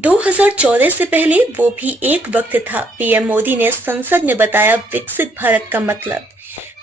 2014 से पहले वो भी एक वक्त था। पीएम मोदी ने संसद में बताया विकसित भारत का मतलब।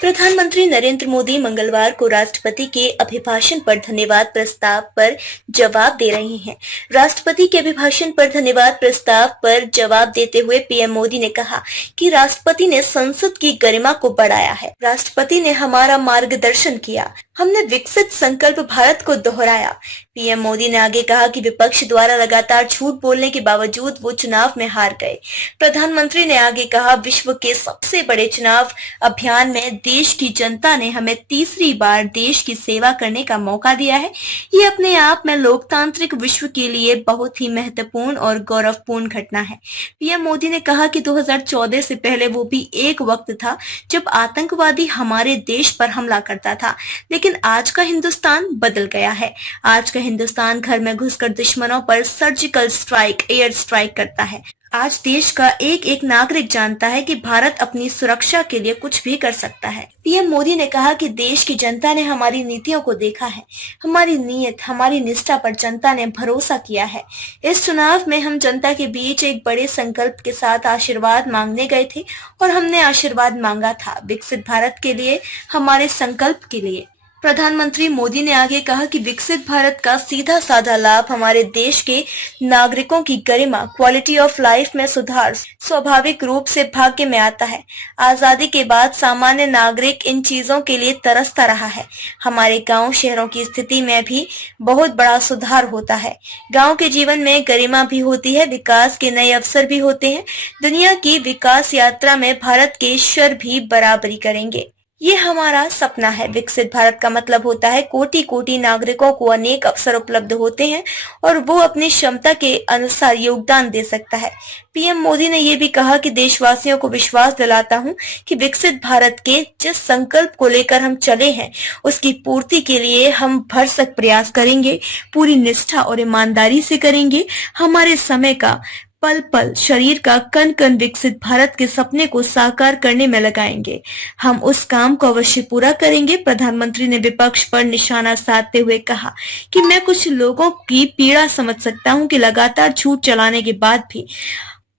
प्रधानमंत्री नरेंद्र मोदी मंगलवार को राष्ट्रपति के अभिभाषण पर धन्यवाद प्रस्ताव पर जवाब दे रहे हैं। राष्ट्रपति के अभिभाषण पर धन्यवाद प्रस्ताव पर जवाब देते हुए पीएम मोदी ने कहा कि राष्ट्रपति ने संसद की गरिमा को बढ़ाया है। राष्ट्रपति ने हमारा मार्गदर्शन किया, हमने विकसित संकल्प भारत को दोहराया। पीएम मोदी ने आगे कहा कि विपक्ष द्वारा लगातार झूठ बोलने के बावजूद वो चुनाव में हार गए। प्रधानमंत्री ने आगे कहा, विश्व के सबसे बड़े चुनाव अभियान में देश की जनता ने हमें तीसरी बार देश की सेवा करने का मौका दिया है। ये अपने आप में लोकतांत्रिक विश्व के लिए बहुत ही महत्वपूर्ण और गौरवपूर्ण घटना है। पीएम मोदी ने कहा कि 2014 से पहले वो भी एक वक्त था जब आतंकवादी हमारे देश पर हमला करता था, लेकिन आज का हिंदुस्तान बदल गया है। आज का हिंदुस्तान घर में घुसकर दुश्मनों पर सर्जिकल स्ट्राइक, एयर स्ट्राइक करता है। आज देश का एक एक नागरिक जानता है कि भारत अपनी सुरक्षा के लिए कुछ भी कर सकता है। पीएम मोदी ने कहा कि देश की जनता ने हमारी नीतियों को देखा है, हमारी नीयत, हमारी निष्ठा पर जनता ने भरोसा किया है। इस चुनाव में हम जनता के बीच एक बड़े संकल्प के साथ आशीर्वाद मांगने गए थे और हमने आशीर्वाद मांगा था विकसित भारत के लिए, हमारे संकल्प के लिए। प्रधानमंत्री मोदी ने आगे कहा कि विकसित भारत का सीधा साधा लाभ हमारे देश के नागरिकों की गरिमा, क्वालिटी ऑफ लाइफ में सुधार स्वाभाविक रूप से भाग्य में आता है। आजादी के बाद सामान्य नागरिक इन चीजों के लिए तरसता रहा है। हमारे गांव शहरों की स्थिति में भी बहुत बड़ा सुधार होता है। गांव के जीवन में गरिमा भी होती है, विकास के नए अवसर भी होते हैं। दुनिया की विकास यात्रा में भारत के स्वर भी बराबरी करेंगे। ये हमारा सपना है। विकसित भारत का मतलब होता है कोटि कोटि नागरिकों को अनेक अवसर उपलब्ध होते हैं और वो अपनी क्षमता के अनुसार योगदान दे सकता है। पीएम मोदी ने ये भी कहा कि देशवासियों को विश्वास दिलाता हूं कि विकसित भारत के जिस संकल्प को लेकर हम चले हैं उसकी पूर्ति के लिए हम भरसक प्रयास करेंगे, पूरी निष्ठा और ईमानदारी से करेंगे। हमारे समय का पल पल, शरीर का कण कण विकसित भारत के सपने को साकार करने में लगाएंगे। हम उस काम को अवश्य पूरा करेंगे। प्रधानमंत्री ने विपक्ष पर निशाना साधते हुए कहा कि मैं कुछ लोगों की पीड़ा समझ सकता हूं कि लगातार झूठ चलाने के बाद भी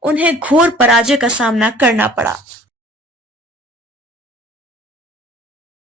उन्हें घोर पराजय का सामना करना पड़ा।